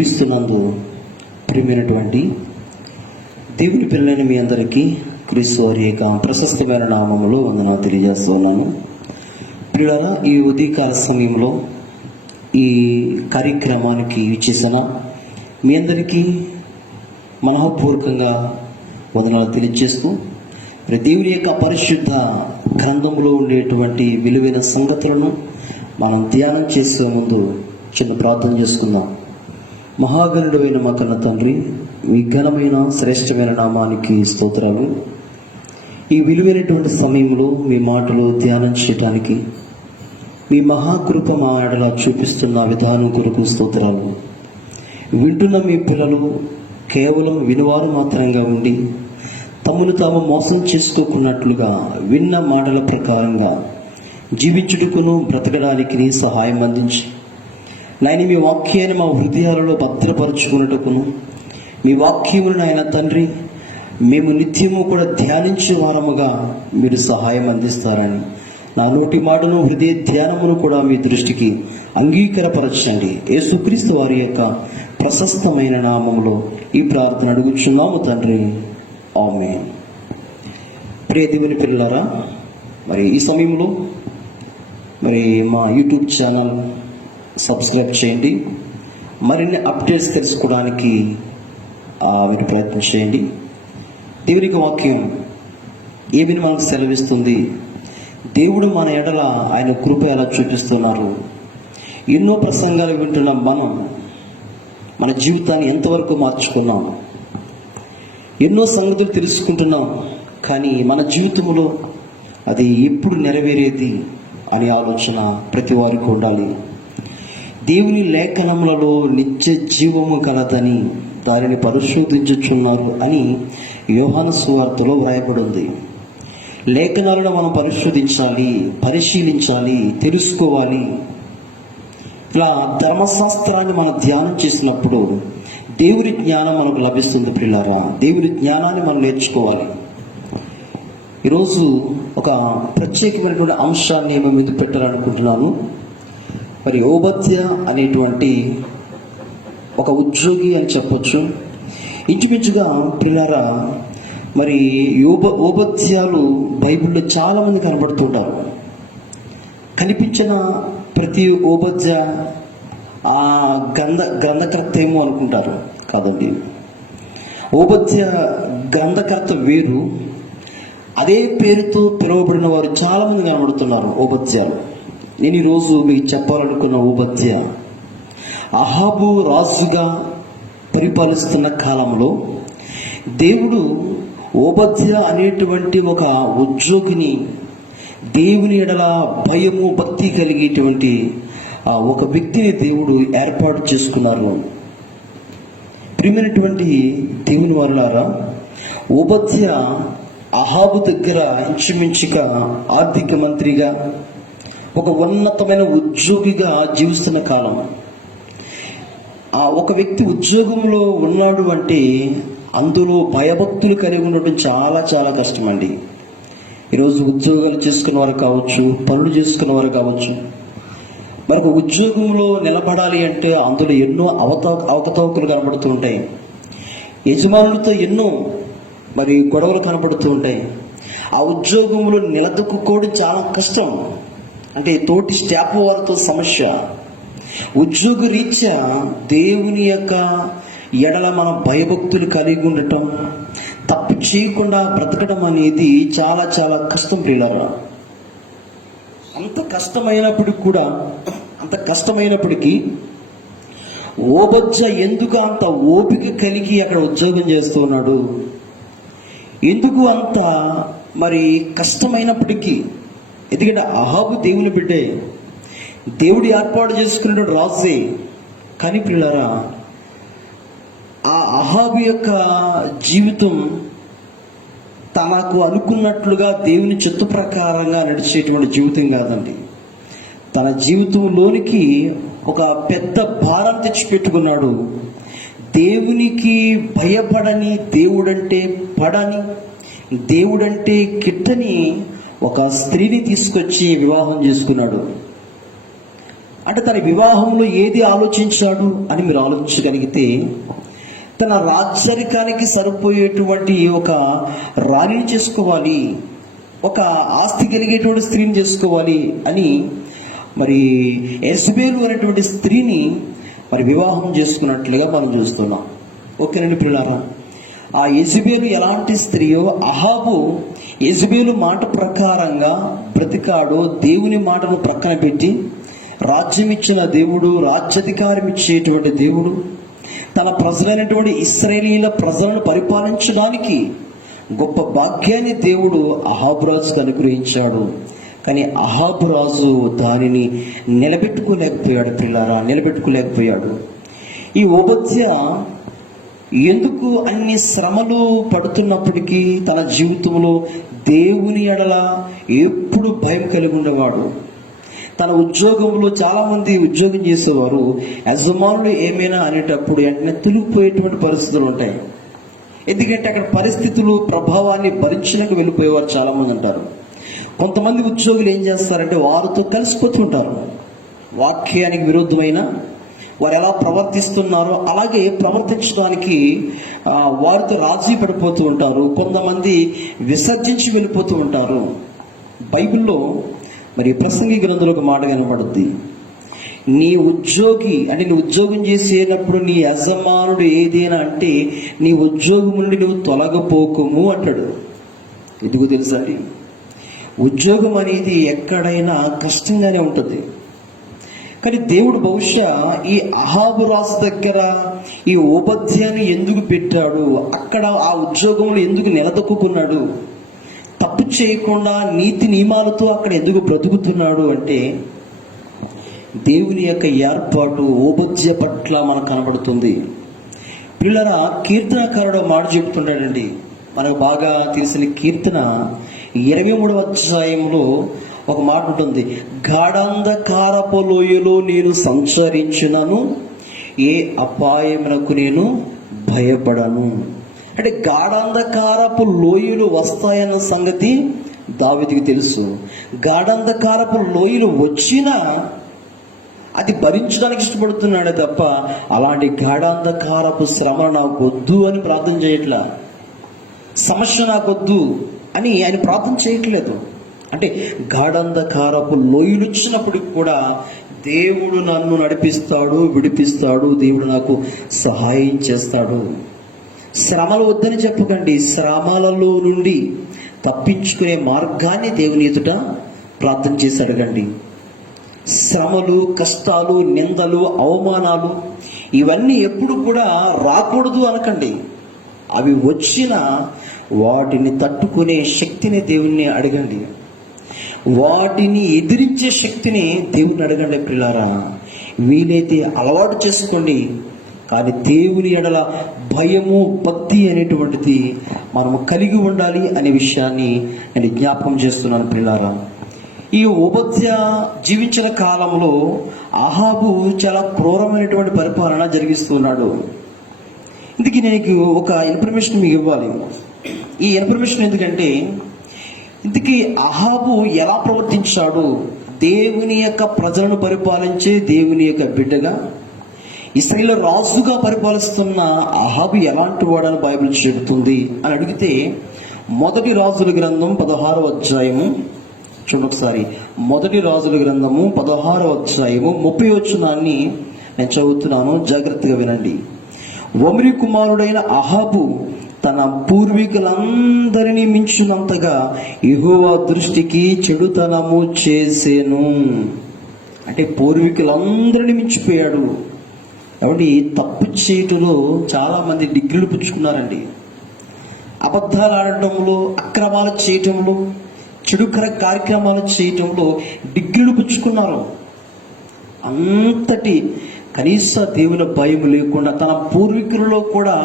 క్రీస్తునందు ప్రియమైనటువంటి దేవుని పిల్లలైన మీ అందరికీ క్రీస్తు వారి యొక్క ప్రశస్తమైన నామములో వందనాలు తెలియజేస్తున్నాను. పిల్లలారా, ఈ ఉదయకాల సమయంలో ఈ కార్యక్రమానికి ఇచ్చేసిన మీ అందరికీ మనఃపూర్వకంగా వందనాలు తెలియజేస్తూ, దేవుని యొక్క పరిశుద్ధ గ్రంథంలో ఉండేటువంటి విలువైన సంగతులను మనం ధ్యానం చేసే ముందు చిన్న ప్రార్థన చేసుకుందాం. మహాగణుడైన మా కన్న తండ్రి, మీ ఘనమైన శ్రేష్టమైన నామానికి స్తోత్రాలు. ఈ విలువైనటువంటి సమయంలో మీ మాటలు ధ్యానం చేయడానికి మీ మహాకృప మా ఎడల చూపిస్తున్న విధానం కొరకు స్తోత్రాలు. వింటున్న మీ పిల్లలు కేవలం వినువారు మాత్రంగా ఉండి తమను తాము మోసం చేసుకోకున్నట్లుగా విన్న మాటల ప్రకారంగా జీవించుటకును బ్రతకడానికి సహాయం అందించి, నాయన మీ వాక్యాన్ని మా హృదయాలలో భద్రపరుచుకున్నటకును, మీ వాక్యమును నాయన తండ్రి మేము నిత్యము కూడా ధ్యానించే వారముగా మీరు సహాయం అందిస్తారని, నా నోటి మాటను హృదయ ధ్యానమును కూడా మీ దృష్టికి అంగీకరపరచండి. యేసుక్రీస్తు వారి యొక్క ప్రశస్తమైన నామములో ఈ ప్రార్థన అడుగుచున్నాము తండ్రి, ఆమేన్. ప్రియ దేవుని పిల్లలారా, మరి ఈ సమయంలో మరి మా యూట్యూబ్ ఛానల్ సబ్స్క్రైబ్ చేయండి. మరిన్ని అప్డేట్స్ తెలుసుకోవడానికి మీరు ప్రయత్నం చేయండి. దేవునికి వాక్యం ఏమిని మనకు సెలవిస్తుంది, దేవుడు మన ఎడల ఆయన కృప ఎలా చూపిస్తున్నారు, ఎన్నో ప్రసంగాలు వింటున్న మనం మన జీవితాన్ని ఎంతవరకు మార్చుకున్నాం, ఎన్నో సంగతులు తెలుసుకుంటున్నాం, కానీ మన జీవితంలో అది ఎప్పుడు నెరవేరేది అనే ఆలోచన ప్రతి వారికి ఉండాలి. దేవుని లేఖనములలో నిత్య జీవము కలదని దానిని పరిశోధించుచున్నారు అని యోహాను సువార్తలో వ్రాయబడి ఉంది. లేఖనాలను మనం పరిశోధించాలి, పరిశీలించాలి, తెలుసుకోవాలి. ఇలా ధర్మశాస్త్రాన్ని మనం ధ్యానం చేసినప్పుడు దేవుని జ్ఞానం మనకు లభిస్తుంది. పిల్లారా, దేవుని జ్ఞానాన్ని మనం నేర్చుకోవాలి. ఈరోజు ఒక ప్రత్యేకమైనటువంటి అంశాన్ని మేము ముందు పెట్టాలనుకుంటున్నాను. మరి ఓబద్య అనేటువంటి ఒక ఉద్యోగి అని చెప్పొచ్చు. ఇంచుమించుగా పిల్లారా, మరి ఓబద్యాలు బైబిల్లో చాలామంది కనబడుతుంటారు. కనిపించిన ప్రతి ఓబద్య ఆ గ్రంథకర్త ఏమో అనుకుంటారు. కాదండి, ఓబద్య గ్రంథకర్త వేరు, అదే పేరుతో పిలువబడిన వారు చాలామంది కనబడుతున్నారు ఓబద్యాలు. నేను ఈరోజు మీకు చెప్పాలనుకున్న ఓబద్య అహాబు రాజుగా పరిపాలిస్తున్న కాలంలో దేవుడు ఓబద్య అనేటువంటి ఒక ఉద్యోగిని, దేవుని ఎడల భయము భక్తి కలిగేటువంటి ఒక వ్యక్తిని దేవుడు ఏర్పాటు చేసుకున్నారు. ప్రియమైనటువంటి దేవుని వారలారా, ఓబద్య అహాబు దగ్గర ఇంచుమించుగా ఆర్థిక మంత్రిగా, ఒక ఉన్నతమైన ఉద్యోగిగా జీవిస్తున్న కాలం. ఒక వ్యక్తి ఉద్యోగంలో ఉన్నాడు అంటే అందులో భయభక్తులు కలిగి ఉండటం చాలా చాలా కష్టం అండి. ఈరోజు ఉద్యోగాలు చేసుకున్న వారు కావచ్చు, పనులు చేసుకున్న వారు కావచ్చు, మనకు ఉద్యోగంలో నిలబడాలి అంటే అందులో ఎన్నో అవకతవకలు కనబడుతూ ఉంటాయి. యజమానులతో ఎన్నో మరి గొడవలు కనబడుతూ ఉంటాయి. ఆ ఉద్యోగంలో నిలదొక్కుకోవడం చాలా కష్టం. అంటే తోటి స్టాఫ్ వారితో సమస్య. ఉద్యోగ రీత్యా దేవుని యొక్క ఎడల మన భయభక్తులు కలిగి ఉండటం, తప్పు చేయకుండా బ్రతకడం అనేది చాలా చాలా కష్టం ప్రియులారా. అంత కష్టమైనప్పటికీ ఓబద్య ఎందుకు అంత ఓపిక కలిగి అక్కడ ఉద్యోగం చేస్తున్నాడు, ఎందుకు అంత మరి కష్టమైనప్పటికీ? ఎందుకంటే అహాబు దేవుని బిడ్డే, దేవుడు ఏర్పాటు చేసుకున్న రాజే. కానీ పిల్లరా, ఆ అహాబు యొక్క జీవితం తనకు అనుకున్నట్లుగా దేవుని చిత్త ప్రకారంగా నడిచేటువంటి జీవితం కాదండి. తన జీవితంలోనికి ఒక పెద్ద భారం తెచ్చిపెట్టుకున్నాడు. దేవునికి భయపడని, దేవుడంటే పడని, దేవుడంటే కిట్టని ఒక స్త్రీని తీసుకొచ్చి వివాహం చేసుకున్నాడు. అంటే తన వివాహంలో ఏది ఆలోచించాడు అని మీరు ఆలోచించగలిగితే, తన రాజరికానికి సరిపోయేటువంటి ఒక రాణిని చేసుకోవాలి, ఒక ఆస్తి కలిగేటువంటి స్త్రీని చేసుకోవాలి అని మరి యెజబెలు అనేటువంటి స్త్రీని మరి వివాహం చేసుకున్నట్లుగా మనం చూస్తున్నాం. ఓకేనండి ప్రియులారా, ఆ యెజబెలు ఎలాంటి స్త్రీయో, అహాబు యెజబెలు మాట ప్రకారంగా బ్రతికాడో, దేవుని మాటను ప్రక్కన పెట్టి రాజ్యం ఇచ్చిన దేవుడు, రాజ్యాధికారం ఇచ్చేటువంటి దేవుడు, తన ప్రజలైనటువంటి ఇశ్రాయేలీల ప్రజలను పరిపాలించడానికి గొప్ప భాగ్యాన్ని దేవుడు అహాబు రాజుకు అనుగ్రహించాడు. కానీ అహాబు రాజు దానిని నిలబెట్టుకోలేకపోయాడు ప్రియులారా, నిలబెట్టుకోలేకపోయాడు. ఈ ఓబద్య ఎందుకు అన్ని శ్రమలు పడుతున్నప్పటికీ తన జీవితంలో దేవుని ఎడల ఎప్పుడు భయం కలిగి ఉండేవాడు. తన ఉద్యోగంలో చాలా మంది ఉద్యోగం చేసేవారు, యజమానులు ఏమైనా అనేటప్పుడు వెంటనే తొలగిపోయేటువంటి పరిస్థితులు ఉంటాయి. ఎందుకంటే అక్కడ పరిస్థితులు ప్రభావాన్ని భరించలేక వెళ్ళిపోయేవారు చాలా మంది ఉంటారు. కొంతమంది ఉద్యోగులు ఏం చేస్తారంటే వారితో కలిసిపోతూ ఉంటారు. వాక్యానికి విరుద్ధమైన వారు ఎలా ప్రవర్తిస్తున్నారో అలాగే ప్రవర్తించడానికి వారితో రాజీ పడిపోతూ ఉంటారు. కొంతమంది విసర్జించి వెళ్ళిపోతూ ఉంటారు. బైబిల్లో మరి ప్రసంగి గ్రంథంలో ఒక మాట కనబడుద్ది, నీ ఉద్యోగి అంటే నీ ఉద్యోగం చేసేటప్పుడు నీ యజమానుడు ఏదైనా అంటే నీ ఉద్యోగం నుండి నువ్వు తొలగపోకము అంటాడు. ఎందుకు తెలుసా? ఉద్యోగం అనేది ఎక్కడైనా కష్టంగానే ఉంటుంది. కానీ దేవుడు బహుశా ఈ అహాబు రాజు దగ్గర ఈ ఓబద్యాన్ని ఎందుకు పెట్టాడు, అక్కడ ఆ ఉద్యోగంలో ఎందుకు నిలదొక్కున్నాడు, తప్పు చేయకుండా నీతి నియమాలతో అక్కడ ఎందుకు బ్రతుకుతున్నాడు అంటే, దేవుని యొక్క ఏర్పాటు ఓబద్య పట్ల మనకు కనబడుతుంది. పిల్లరా, కీర్తనకారుడు మాట చెబుతున్నాడండి, మనకు బాగా తెలిసిన కీర్తన 23వ అధ్యాయంలో ఒక మాట ఉంటుంది, గాఢాంధకారపు లోయలో నేను సంచరించినను ఏ అపాయమునకు నేను భయపడను. అంటే గాఢాంధకారపు లోయలు వస్తాయన్న సంగతి దావీదుకు తెలుసు. గాఢాంధకారపు లోయలు వచ్చినా అది భరించడానికి ఇష్టపడుతున్నాడే తప్ప అలాంటి గాఢాంధకారపు శ్రమ నాకొద్దు అని ప్రార్థన చేయట్లా, సమస్య నాకొద్దు అని ఆయన ప్రార్థన చేయట్లేదు. అంటే గాఢాంధకారపు లోయలు వచ్చినప్పటికి కూడా దేవుడు నన్ను నడిపిస్తాడు, విడిపిస్తాడు, దేవుడు నాకు సహాయం చేస్తాడు. శ్రమలు వద్దని చెప్పకండి, శ్రమలలో నుండి తప్పించుకునే మార్గాన్ని దేవుని ఎదుట ప్రార్థన చేసి అడగండి. శ్రమలు, కష్టాలు, నిందలు, అవమానాలు ఇవన్నీ ఎప్పుడు కూడా రాకూడదు అనకండి. అవి వచ్చినా వాటిని తట్టుకునే శక్తిని దేవుణ్ణి అడగండి, వాటిని ఎదిరించే శక్తిని దేవుని అడగండి. ప్రియులారా, వీలైతే అలవాటు చేసుకోండి. కానీ దేవుని ఎడల భయము, భక్తి అనేటువంటిది మనము కలిగి ఉండాలి అనే విషయాన్ని నేను జ్ఞాపకం చేస్తున్నాను. ప్రియులారా, ఈ ఓబద్య జీవించిన కాలంలో అహాబు చాలా క్రూరమైనటువంటి పరిపాలన జరిగిస్తున్నాడు. ఇందుకు నేను ఒక ఇన్ఫర్మేషన్ మీకు ఇవ్వాలి. ఈ ఇన్ఫర్మేషన్ ఎందుకంటే, ఇందుకు అహాబు ఎలా ప్రవర్తించాడు, దేవుని యొక్క ప్రజలను పరిపాలించే దేవుని యొక్క బిడ్డగా ఇశ్రాయేలు రాజుగా పరిపాలిస్తున్న అహాబు ఎలాంటి వాడని బైబిల్ చెబుతుంది అని అడిగితే, మొదటి రాజుల గ్రంథం 16వ అధ్యాయము చూడొకసారి. మొదటి రాజుల గ్రంథము 16వ అధ్యాయము 30వ వచనాన్ని నేను చదువుతున్నాను, జాగ్రత్తగా వినండి. ఒమ్రీ కుమారుడైన అహాబు తన పూర్వీకులందరినీ మించినంతగా యెహోవా దృష్టికి చెడుతనము చేసేను. అంటే పూర్వీకులందరినీ మించిపోయాడు. కాబట్టి తప్పు చేయటంలో చాలా మంది డిగ్రీలు పుచ్చుకున్నారండి. అబద్ధాలు ఆడటంలో, అక్రమాలు చేయటంలో, చెడుకర కార్యక్రమాలు చేయటంలో డిగ్రీలు పుచ్చుకున్నారు. అంతటి కనీస దేవుని భయం లేకుండా తన పూర్వీకులలో కూడా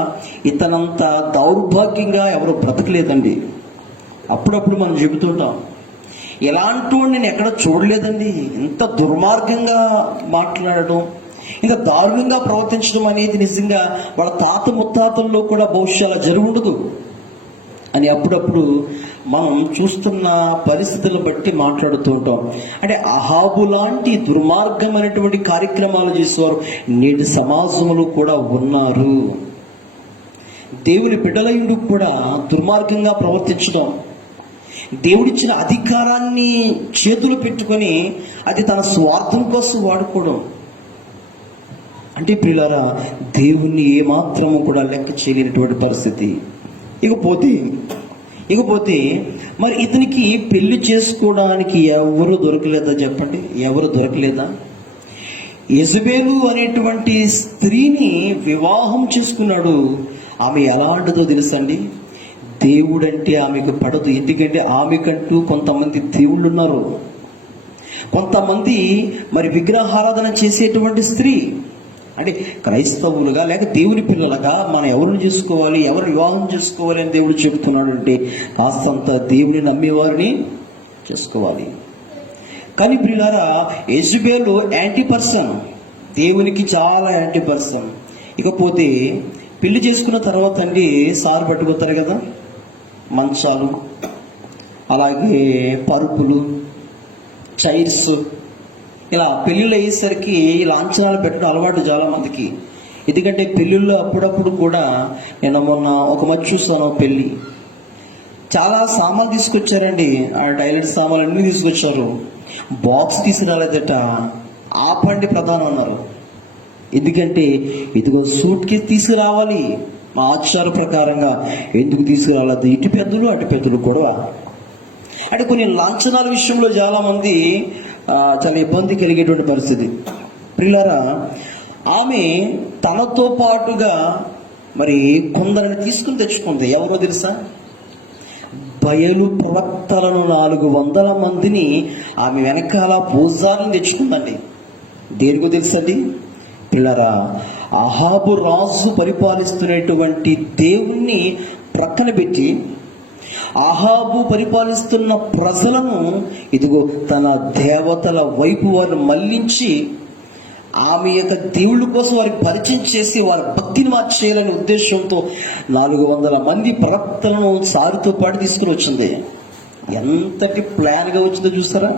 ఇతనంత దౌర్భాగ్యంగా ఎవరు బ్రతకలేదండి. అప్పుడప్పుడు మనం చెబుతుంటాం, ఎలాంటి నేను ఎక్కడ చూడలేదండి, ఇంత దుర్మార్గంగా మాట్లాడడం, ఇంకా దారుణంగా ప్రవర్తించడం అనేది నిజంగా వాళ్ళ తాత ముత్తాతల్లో కూడా బహుశా అలా జరిగి ఉండదు అని అప్పుడప్పుడు మనం చూస్తున్న పరిస్థితులను బట్టి మాట్లాడుతూ ఉంటాం. అంటే అహాబు లాంటి దుర్మార్గమైనటువంటి కార్యక్రమాలు చేసేవారు నేటి సమాజంలో కూడా ఉన్నారు. దేవుని బిడ్డలయుడు కూడా దుర్మార్గంగా ప్రవర్తించడం, దేవుడిచ్చిన అధికారాన్ని చేతులు పెట్టుకొని అది తన స్వార్థం కోసం వాడుకోవడం, అంటే ప్రియులారా దేవుణ్ణి ఏమాత్రము కూడా లెక్క చేయలేనటువంటి పరిస్థితి. ఇకపోతే మరి ఇతనికి పెళ్లి చేసుకోవడానికి ఎవరు దొరకలేదా చెప్పండి? ఎవరు దొరకలేదా? యెజబెలు అనేటువంటి స్త్రీని వివాహం చేసుకున్నాడు. ఆమె ఎలాంటిదో తెలుసండి? దేవుడంటే ఆమెకు పడదు. ఎందుకంటే ఆమెకంటూ కొంతమంది దేవుళ్ళు ఉన్నారు. కొంతమంది మరి విగ్రహారాధన చేసేటువంటి స్త్రీ, అంటే క్రైస్తవులుగా లేక దేవుని పిల్లలుగా మనం ఎవరిని చేసుకోవాలి, ఎవరు వివాహం చేసుకోవాలి అని దేవుడు చెబుతున్నాడు అంటే కాస్తంత దేవుని నమ్మేవారిని చేసుకోవాలి. కానీ ప్రియులారా యెజబెలు యాంటీ పర్సన్, దేవునికి చాలా యాంటీ పర్సన్. ఇకపోతే పెళ్లి చేసుకున్న తర్వాత అండి సారు పట్టుకుతారు కదా, మంచాలు, అలాగే పరుపులు, చైర్స్, ఇలా పెళ్ళిళ్ళు అయ్యేసరికి లాంఛనాలు పెట్టడం అలవాటు చాలా మందికి. ఎందుకంటే పెళ్ళిళ్ళు అప్పుడప్పుడు కూడా, నేను మొన్న ఒక మధ్య చూసాను పెళ్ళి, చాలా సామాన్లు తీసుకొచ్చారండి. ఆ టైలెట్ సామాన్లు అన్నీ తీసుకొచ్చారు. బాక్స్ తీసుకురాలేదట. ఆపండి ప్రధానం అన్నారు. ఎందుకంటే ఇదిగో సూట్ కేసు తీసుకురావాలి మా ఆచార ప్రకారంగా. ఎందుకు తీసుకురాలేదు? ఇటు పెద్దలు అటు పెద్దలు గొడవ. అంటే కొన్ని లాంఛనాల విషయంలో చాలా మంది చాలా ఇబ్బంది కలిగేటువంటి పరిస్థితి. ప్రియులారా ఆమె తనతో పాటుగా మరి కొందరిని తీసుకుని తెచ్చుకుంది. ఎవరో తెలుసా? బయలు ప్రవక్తలను 400 మందిని ఆమె వెనకాల పూజారిని తెచ్చుకుందండి. దేనికో తెలుసండి పిల్లరా? అహాబు రాజు పరిపాలిస్తున్నటువంటి దేవుణ్ణి ప్రక్కన పెట్టి అహాబు పరిపాలిస్తున్న ప్రజలను ఇదిగో తన దేవతల వైపు వారు మళ్లించి ఆమె యొక్క దేవుళ్ళ కోసం వారికి పరిచయం చేసి వారి భక్తిని మార్చేయాలనే ఉద్దేశంతో 400 మంది ప్రవక్తలను సారితో పాటు తీసుకుని వచ్చింది. ఎంతటి ప్లాన్గా వచ్చిందో చూస్తారా?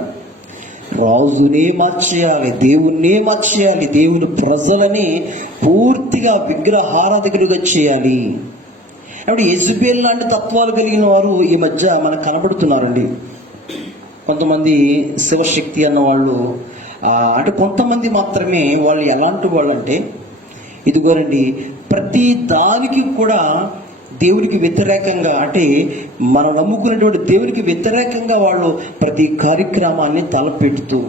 రాజునే మార్చేయాలి, దేవుణ్ణే మార్చేయాలి, దేవుని ప్రజలని పూర్తిగా విగ్రహారాధకులుగా చేయాలి. కాబట్టి యెజబెల్ లాంటి తత్వాలు కలిగిన వారు ఈ మధ్య మనకు కనబడుతున్నారండి. కొంతమంది శివశక్తి అన్న వాళ్ళు, అంటే కొంతమంది మాత్రమే. వాళ్ళు ఎలాంటి వాళ్ళు అంటే ఇదిగోరండి, ప్రతి దానికి కూడా దేవునికి వ్యతిరేకంగా, అంటే మనం నమ్ముకున్నటువంటి దేవునికి వ్యతిరేకంగా వాళ్ళు ప్రతి కార్యక్రమాన్ని తలపెడుతూ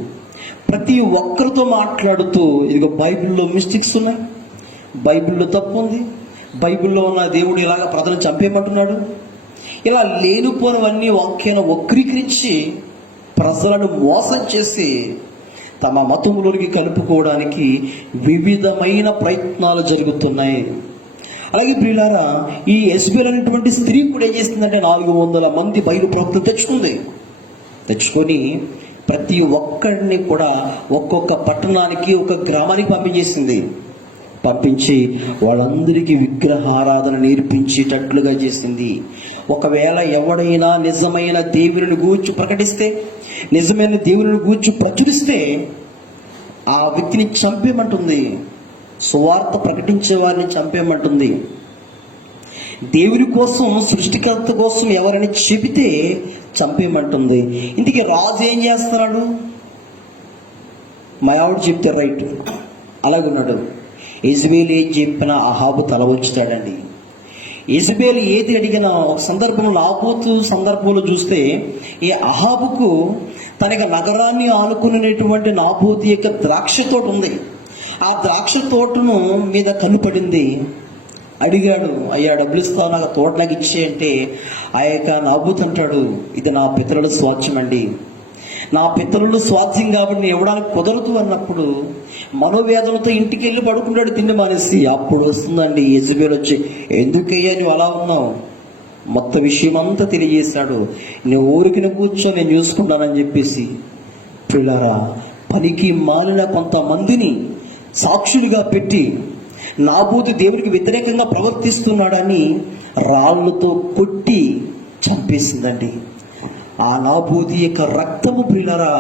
ప్రతి ఒక్కరితో మాట్లాడుతూ ఇదిగో బైబిల్లో మిస్టేక్స్ ఉన్నాయి, బైబిల్లో తప్పు ఉంది, బైబిల్లో ఉన్న దేవుడు ఇలాగ ప్రజలను చంపేయమంటున్నాడు, ఇలా లేనిపోనివన్నీ వాక్యాన్ని వక్రీకరించి ప్రజలను మోసం చేసి తమ మతంలోనికి కలుపుకోవడానికి వివిధమైన ప్రయత్నాలు జరుగుతున్నాయి. అలాగే ప్రియులారా ఈ యెజబెల్ అనేటువంటి స్త్రీ కూడా ఏం చేస్తుందంటే 400 మంది బయలు ప్రవక్తలు తెచ్చుకొని ప్రతి ఒక్కడిని కూడా ఒక్కొక్క పట్టణానికి, ఒక గ్రామానికి పంపించి వాళ్ళందరికీ విగ్రహారాధన నేర్పించేటట్లుగా చేసింది. ఒకవేళ ఎవడైనా నిజమైన దేవుని గూర్చి ప్రకటిస్తే, నిజమైన దేవుని గూర్చి ప్రచురిస్తే ఆ వ్యక్తిని చంపేయమంటుంది. సువార్త ప్రకటించే వారిని చంపేయమంటుంది. దేవుని కోసం, సృష్టికర్త కోసం ఎవరైనా చెబితే చంపేయమంటుంది. ఇందుకే రాజు ఏం చేస్తున్నాడు? మా ఆవిడ చెప్తే రైట్ అలాగున్నాడు. యెజబెల్ ఏం చెప్పినా అహాబు తల వంచుతాడండి. యెజబెల్ ఏది అడిగినా, ఒక సందర్భంలో నాబోతు సందర్భంలో చూస్తే ఈ అహాబుకు తనకి నగరాన్ని ఆనుకునేటువంటి నాబోతు యొక్క ద్రాక్ష తోట ఉంది. ఆ ద్రాక్ష తోటను మీద కన్నుపడింది. అడిగాడు, అయ్యా డబ్బులు ఇస్తావు, నాకు తోట నాకు ఇచ్చే అంటే ఆ యొక్క నాబోతు అంటాడు, ఇది నా పితరుల స్వాస్థ్యం అండి, నా పితరులు స్వాస్థ్యం కాబట్టి నేను ఇవ్వడానికి కుదరదు అన్నప్పుడు మనోవేదనతో ఇంటికి వెళ్ళి పడుకుంటాడు తిండి మానేసి. అప్పుడు వస్తుందండి యెజబెల్ వచ్చి, ఎందుకయ్యా నువ్వు అలా ఉన్నావు, మొత్తం విషయం అంతా తెలియజేశాడు. నువ్వు ఊరికి కూర్చో, నేను చూసుకున్నానని చెప్పేసి. పిల్లరా పనికి మాలిన కొంతమందిని సాక్షులుగా పెట్టి నాబోతు దేవునికి వ్యతిరేకంగా ప్రవర్తిస్తున్నాడని రాళ్లతో కొట్టి చంపేసిందండి. ఆ నాబోతు యొక్క రక్తము ప్రియులారా,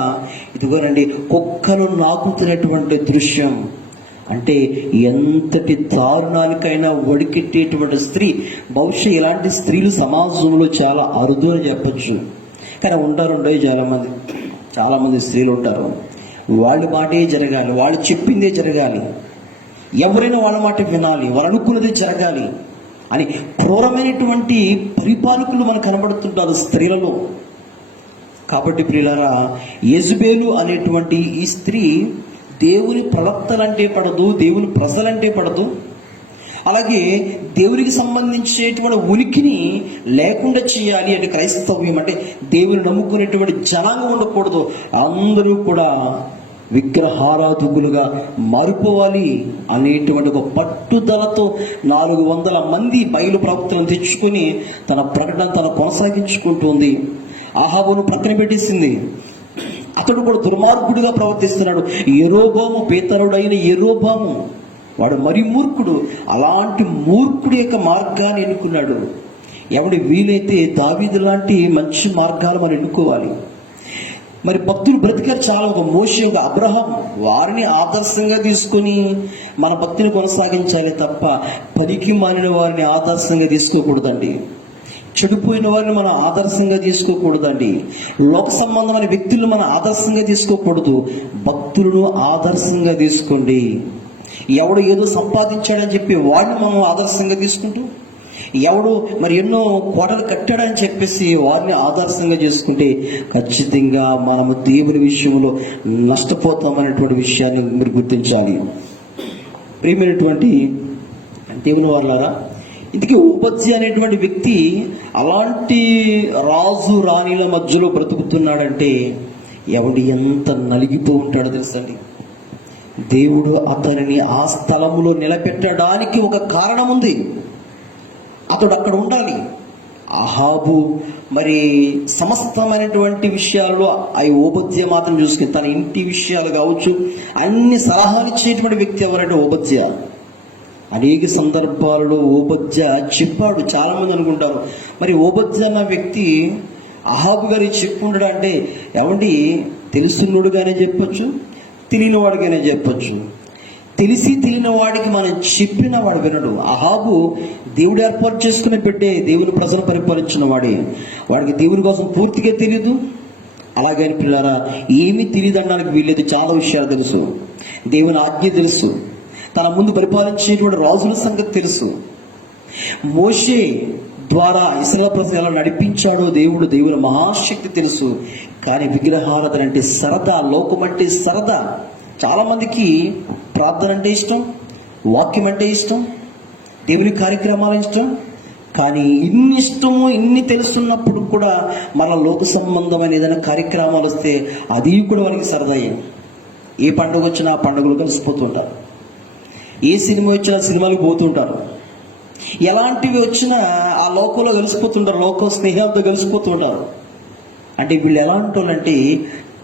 ఇదిగోనండి కుక్కను నాకుతున్నటువంటి దృశ్యం. అంటే ఎంతటి దారుణానికైనా వడికెట్టేటువంటి స్త్రీ. బహుశా ఇలాంటి స్త్రీలు సమాజంలో చాలా అరుదు అని చెప్పచ్చు. కానీ ఉంటారు చాలామంది స్త్రీలు ఉంటారు. వాళ్ళ మాటే జరగాలి, వాళ్ళు చెప్పిందే జరగాలి, ఎవరైనా వాళ్ళ మాట వినాలి, వాళ్ళు అనుకున్నదే జరగాలి అని క్రూరమైనటువంటి పరిపాలకులు మనకు కనబడుతుంటారు స్త్రీలలో. కాబట్టి ప్రియులారా, యెజబెలు అనేటువంటి ఈ స్త్రీ దేవుని ప్రవక్తలంటే పడదు, దేవుని ప్రజలంటే పడదు, అలాగే దేవునికి సంబంధించేటువంటి ఉనికిని లేకుండా చేయాలి అంటే క్రైస్తవ్యం అంటే దేవుని నమ్ముకునేటువంటి జనాంగం ఉండకూడదు. అందరూ కూడా విగ్రహారాధకులుగా మారిపోవాలి అనేటువంటి ఒక పట్టుదలతో 400 మంది బయలు ప్రవక్తలను తెచ్చుకొని తన ప్రకటన తను కొనసాగించుకుంటుంది. అహాబును ప్రక్కన పెట్టేసింది. అతడు కూడా దుర్మార్గుడిగా ప్రవర్తిస్తున్నాడు. యెరోబాము, పేతరుడైన యెరోబాము వాడు మరి మూర్ఖుడు. అలాంటి మూర్ఖుడి యొక్క మార్గాన్ని ఎన్నుకున్నాడు. ఎవడి వీలైతే దావీదు లాంటి మంచి మార్గాలు మనం ఎన్నుకోవాలి. మరి భక్తులు బ్రతికారు చాలా. ఒక మోషే, ఒక అబ్రహాం, వారిని ఆదర్శంగా తీసుకొని మన భక్తిని కొనసాగించాలి తప్ప పనికి మానిన వారిని ఆదర్శంగా తీసుకోకూడదండి. చెడిపోయిన వారిని మనం ఆదర్శంగా తీసుకోకూడదండి. లోక సంబంధమైన వ్యక్తులను మనం ఆదర్శంగా తీసుకోకూడదు. భక్తులను ఆదర్శంగా తీసుకోండి. ఎవడు ఏదో సంపాదించాడని చెప్పి వాడిని మనం ఆదర్శంగా తీసుకుంటూ, ఎవడు మరి ఎన్నో కోటలు కట్టాడని చెప్పేసి వారిని ఆదర్శంగా చేసుకుంటే ఖచ్చితంగా మనము దేవుని విషయంలో నష్టపోతామనేటువంటి విషయాన్ని మీరు గుర్తించాలి. ప్రియమైనటువంటి దేవుని వారలారా, ఇందుకే ఓబద్యా అనేటువంటి వ్యక్తి అలాంటి రాజు రాణిల మధ్యలో బ్రతుకుతున్నాడంటే ఎవడు ఎంత నలిగిపో ఉంటాడో తెలుసండి. దేవుడు అతనిని ఆ స్థలములో నిలబెట్టడానికి ఒక కారణం ఉంది. అతడు అక్కడ ఉండాలి. అహాబు మరి సమస్తమైనటువంటి విషయాల్లో ఆ ఓబద్యా మాత్రం చూసుకుని తన ఇంటి విషయాలు కావచ్చు అన్ని సలహాలు ఇచ్చేటువంటి వ్యక్తి ఎవరంటే ఓబద్యా. అనేక సందర్భాలలో ఓబద్యా చెప్పాడు. చాలా మంది అనుకుంటారు మరి ఓబద్యా అన్న వ్యక్తి అహాబు గారికి చెప్పుకుంటాడు అంటే ఏమండి, తెలుసున్నోడుగానే చెప్పొచ్చు, తెలియని వాడిగానే చెప్పొచ్చు. తెలిసి తెలియని వాడికి మనం చెప్పిన వాడు వినడు. అహాబు దేవుడు ఏర్పాటు చేసుకుని పెట్టే దేవుని ప్రజలు పరిపాలించిన వాడికి దేవుని కోసం పూర్తిగా తెలియదు. అలాగని పిల్లారా, ఏమీ తెలియదు అనడానికి వీళ్ళైతే చాలా విషయాలు తెలుసు. దేవుని ఆజ్ఞ తెలుసు, తన ముందు పరిపాలించేటువంటి రాజుల సంగతి తెలుసు. మోషే ద్వారా ఇశ్రాయేలు ప్రజలను ఎలా నడిపించాడో దేవుని మహాశక్తి తెలుసు. కానీ విగ్రహారాధన అంటే సరదా, లోకం అంటే సరదా. చాలా మందికి ప్రార్థన అంటే ఇష్టం, వాక్యం అంటే ఇష్టం, దేవుని కార్యక్రమాలు ఇష్టం. కానీ ఇన్ని ఇష్టము ఇన్ని తెలుస్తున్నప్పుడు కూడా మన లోక సంబంధమైన ఏదైనా కార్యక్రమాలు వస్తే అది కూడా వాళ్ళకి సరదాయే. ఏ పండుగ వచ్చినా ఆ పండుగలు కలిసిపోతుంటారు, ఏ సినిమా వచ్చినా సినిమాలకు పోతుంటారు, ఎలాంటివి వచ్చినా ఆ లోకంలో కలిసిపోతుంటారు, లోక స్నేహాలతో కలిసిపోతుంటారు. అంటే వీళ్ళు ఎలాంటి వాళ్ళంటే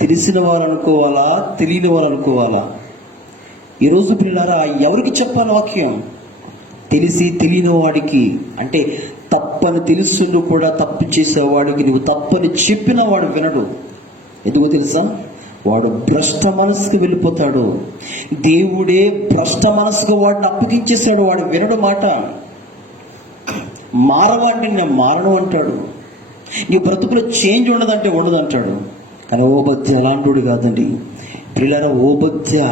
తెలిసిన వారు అనుకోవాలా, తెలియని వారు అనుకోవాలా? ఈరోజు పిల్లారా, ఎవరికి చెప్పాలి వాక్యం? తెలిసి తెలియని వాడికి. అంటే తప్పని తెలుసుండు కూడా తప్పు చేసేవాడికి నువ్వు తప్పని చెప్పిన వాడు వినడు. ఎందుకో తెలుసా? వాడు భ్రష్ట మనసుకు వెళ్ళిపోతాడు. దేవుడే భ్రష్ట మనసుకు వాడిని అప్పగించేశాడు. వాడు వినడు మాట. మారవాడిని నేను మారను అంటాడు. నీ బ్రతుకులో చేంజ్ ఉండదంటే ఉండదంటాడు. కానీ ఓబద్యా అలాంటి కాదండి పిల్లల. ఓబద్యా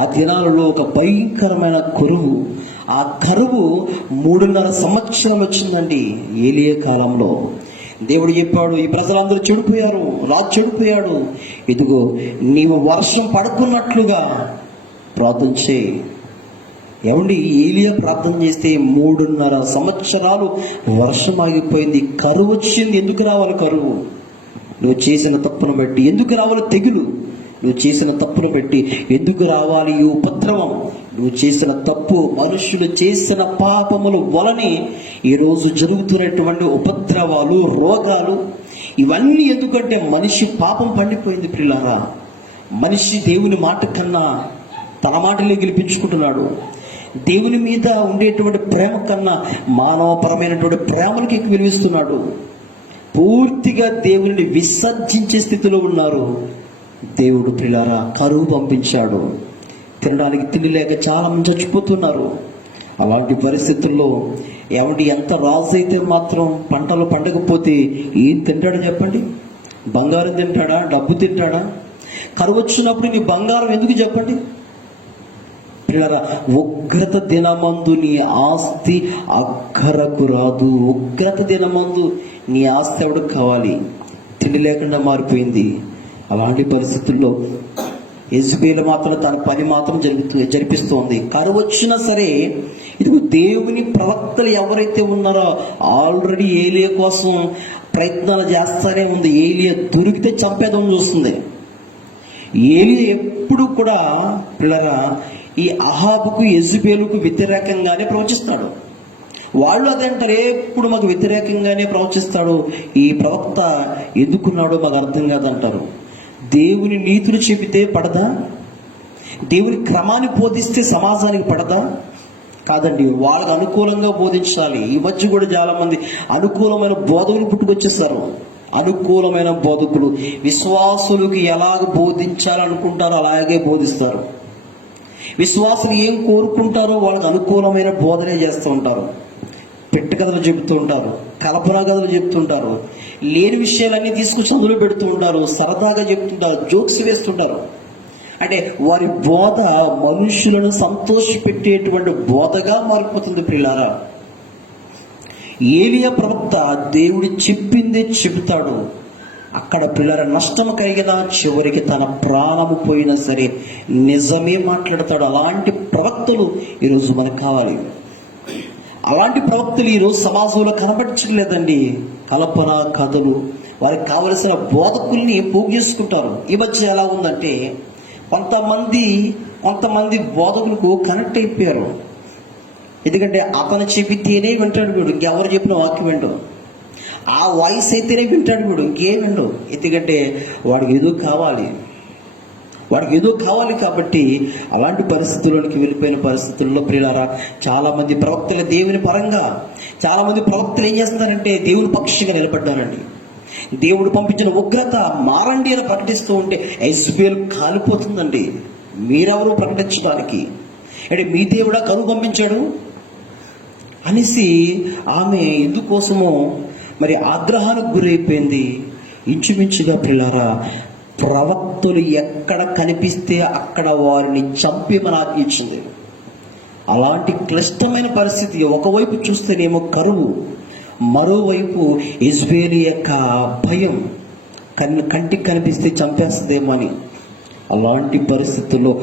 ఆ దినాలలో ఒక భయంకరమైన కరువు. ఆ కరువు 3.5 సంవత్సరాలు వచ్చిందండి ఏలియా కాలంలో. దేవుడు చెప్పాడు, ఈ ప్రజలందరూ చెడిపోయారు, రాజు చెడిపోయాడు, ఇదిగో నీవు వర్షం పడుకున్నట్లుగా ప్రార్థన చేయి. ఏమండి, ఏలియా ప్రార్థన చేస్తే 3.5 సంవత్సరాలు వర్షం ఆగిపోయింది. కరువు వచ్చింది. ఎందుకు రావాలి కరువు? నువ్వు చేసిన తప్పును బట్టి. ఎందుకు రావాలి తెగులు? నువ్వు చేసిన తప్పును బట్టి. ఎందుకు రావాలి ఈ ఉపద్రవం? నువ్వు చేసిన తప్పు, మనుషులు చేసిన పాపముల వలని ఈరోజు జరుగుతున్నటువంటి ఉపద్రవాలు, రోగాలు ఇవన్నీ ఎందుకంటే మనిషి పాపం పండిపోయింది ప్రియులారా. మనిషి దేవుని మాట కన్నా తన మాటలే గెలిపించుకుంటున్నాడు. దేవుని మీద ఉండేటువంటి ప్రేమ కన్నా మానవపరమైనటువంటి ప్రేమలకు ఎక్కువ విలువిస్తున్నాడు. పూర్తిగా దేవుని విసర్జించే స్థితిలో ఉన్నారు. దేవుడు ప్రియులారా కరువు పంపించాడు. తినడానికి తిండి లేక చాలా మంది చచ్చిపోతున్నారు. అలాంటి పరిస్థితుల్లో ఏమంటే ఎంత రాజు అయితే మాత్రం పంటలు పండకపోతే ఏం తింటాడో చెప్పండి? బంగారం తింటాడా? డబ్బు తింటాడా? కరువు వచ్చినప్పుడు నీ బంగారం ఎందుకు చెప్పండి? పిల్లరా, ఉగ్రత దినమందు నీ ఆస్తి అక్కరకు రాదు. ఉగ్రత దినమందు నీ ఆస్తి ఎవరికి కావాలి? తిండి లేకుండా మారిపోయింది. అలాంటి పరిస్థితుల్లో యెజబెలు మాత్రం తన పని మాత్రం జరిపిస్తోంది. కరువు వచ్చినా సరే ఇది దేవుని ప్రవక్తలు ఎవరైతే ఉన్నారో ఆల్రెడీ ఏలియా కోసం ప్రయత్నాలు చేస్తానే ఉంది. ఏలియా దొరికితే చంపేద్దాం చూస్తుంది. ఏలియా ఎప్పుడు కూడా పిల్లరా ఈ అహాబుకు యెజబెలుకు వ్యతిరేకంగానే ప్రవచిస్తాడు. వాళ్ళు అదే అంటారు, ఎప్పుడు మాకు వ్యతిరేకంగానే ప్రవచిస్తాడు, ఈ ప్రవక్త ఎందుకున్నాడో మాకు అర్థం కాదంటారు. దేవుని నీతులు చెబితే పడదా? దేవుని క్రమాన్ని బోధిస్తే సమాజానికి పడదా? కాదండి, వాళ్ళకు అనుకూలంగా బోధించాలి. ఈ మధ్య కూడా చాలా మంది అనుకూలమైన బోధకులు పుట్టుకొచ్చేస్తారు. అనుకూలమైన బోధకులు విశ్వాసులకు ఎలాగ బోధించాలనుకుంటారో అలాగే బోధిస్తారు. విశ్వాసులు ఏం కోరుకుంటారో వాళ్ళకి అనుకూలమైన బోధనే చేస్తూ ఉంటారు. పెట్టు కథలు చెబుతూ ఉంటారు, కల్పనా కథలు చెప్తుంటారు, లేని విషయాలన్నీ తీసుకొచ్చి అందులో పెడుతూ ఉంటారు, సరదాగా చెప్తుంటారు, జోక్స్ వేస్తుంటారు. అంటే వారి బోధ మనుషులను సంతోషపెట్టేటువంటి బోధగా మారిపోతుంది. ప్రియులారా, ఏలియా ప్రవక్త దేవుడు చెప్పిందే చెబుతాడు. అక్కడ పిల్లల నష్టం కలిగిన చివరికి తన ప్రాణము పోయినా సరే నిజమే మాట్లాడతాడు. అలాంటి ప్రవక్తలు ఈరోజు మనకు కావాలి. అలాంటి ప్రవక్తలు ఈరోజు సమాజంలో కనబడలేదండి. కల్పన కథలు, వారికి కావలసిన బోధకుల్ని పోగు చేసుకుంటారు. ఈ మధ్య ఎలా ఉందంటే కొంతమంది బోధకులకు కనెక్ట్ అయిపోయారు. ఎందుకంటే అతను చెబితేనే వింటాడు వీడు, ఇంకెవరు చెప్పిన వాక్యం విండు. ఆ వాయిస్ అయితేనే వింటాడు వీడు, ఇంకేం విండు. ఎందుకంటే వాడికి ఏదో కావాలి కాబట్టి అలాంటి పరిస్థితుల్లోనికి వెళ్ళిపోయిన పరిస్థితుల్లో ప్రియులారా చాలా మంది ప్రవక్తలు దేవుని పరంగా, చాలా మంది ప్రవక్తలు ఏం చేస్తున్నారంటే దేవుని పక్షంగా నిలబడ్డారండి. దేవుడు పంపించిన ఉగ్రత మారండి అని ప్రకటిస్తూ ఉంటే యెజబెలు కాలిపోతుందండి. మీరెవరు ప్రకటించడానికి? అంటే మీ దేవుడా కరువు పంపించాడు అనేసి ఆమె ఎందుకోసమో మరి ఆగ్రహానికి గురైపోయింది. ఇంచుమించుగా పిల్లారా ప్రవక్తలు ఎక్కడ కనిపిస్తే అక్కడ వారిని చంపి మన ఆజ్ఞించింది. అలాంటి క్లిష్టమైన పరిస్థితి. ఒకవైపు చూస్తేనేమో కరువు, మరోవైపు యెజబెలు యొక్క భయం, కంటికి కనిపిస్తే చంపేస్తుందేమో అని. అలాంటి పరిస్థితుల్లో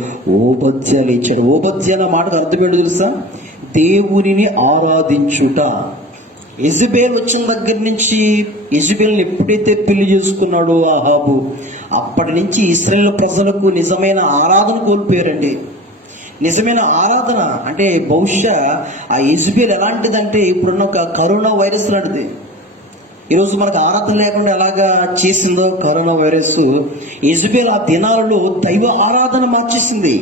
ఓబద్యా లేచాడు. ఓబద్యా అన్న మాటకు అర్థం ఏంటో తెలుసా? దేవునిని ఆరాధించుట. యెజబెలు వచ్చిన దగ్గర నుంచి యెజబెల్ని ఎప్పుడైతే పెళ్లి చేసుకున్నాడో అహాబు, అప్పటి నుంచి ఇశ్రాయేలు ప్రజలకు నిజమైన ఆరాధన కోల్పోయారండి. నిజమైన ఆరాధన అంటే బహుశా ఆ యెజబెలు ఎలాంటిదంటే ఇప్పుడున్న ఒక కరోనా వైరస్ లాంటిది. ఈరోజు మనకు ఆరాధన లేకుండా ఎలాగా చేసిందో కరోనా వైరస్, యెజబెలు ఆ దినాలలో దైవ ఆరాధన మార్చేసింది.